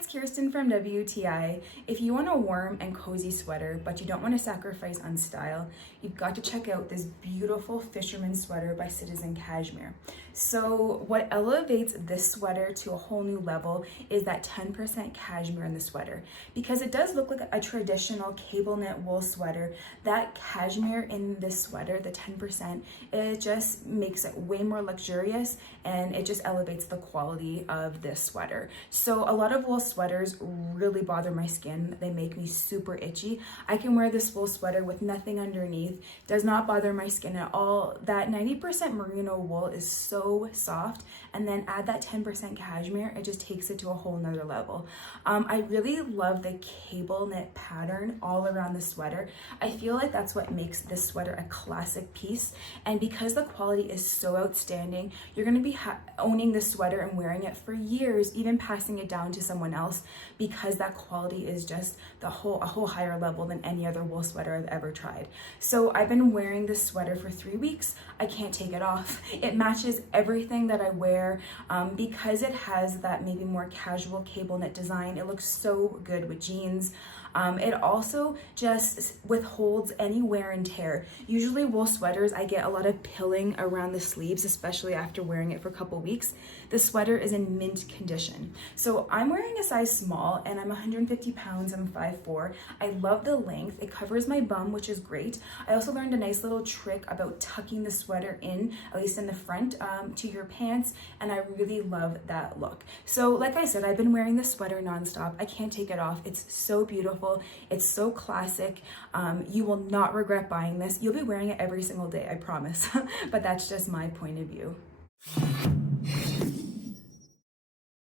it's Kirsten from WTI. If you want a warm and cozy sweater, but you don't want to sacrifice on style, you've got to check out this beautiful Fisherman sweater by Citizen Cashmere. So what elevates this sweater to a whole new level is that 10% cashmere in the sweater. Because it does look like a traditional cable knit wool sweater, that cashmere in this sweater, the 10%, it just makes it way more luxurious and it just elevates the quality of this sweater. So a lot of wool sweaters really bother my skin. They make me super itchy. I can wear this wool sweater with nothing underneath. Does not bother my skin at all. That 90% merino wool is so soft, and then add that 10% cashmere, it just takes it to a whole nother level. I really love the cable knit pattern all around the sweater. I feel like that's what makes this sweater a classic piece, and because the quality is so outstanding, you're going to be owning this sweater and wearing it for years, even passing it down to someone else, because that quality is just a whole higher level than any other wool sweater I've ever tried. So I've been wearing this sweater for 3 weeks. I can't take it off. It matches everything that I wear. Because it has that maybe more casual cable knit design, it looks so good with jeans. It also just withholds any wear and tear. Usually wool sweaters, I get a lot of pilling around the sleeves, especially after wearing it for a couple weeks. The sweater is in mint condition. So I'm wearing a size small and I'm 150 pounds, I'm 5'4". I love the length. It covers my bum, which is great. I also learned a nice little trick about tucking the sweater in, at least in the front, to your pants, and I really love that look. So like I said, I've been wearing this sweater nonstop. I can't take it off. It's so beautiful. It's so classic. You will not regret buying this. You'll be wearing it every single day, I promise. But that's just my point of view.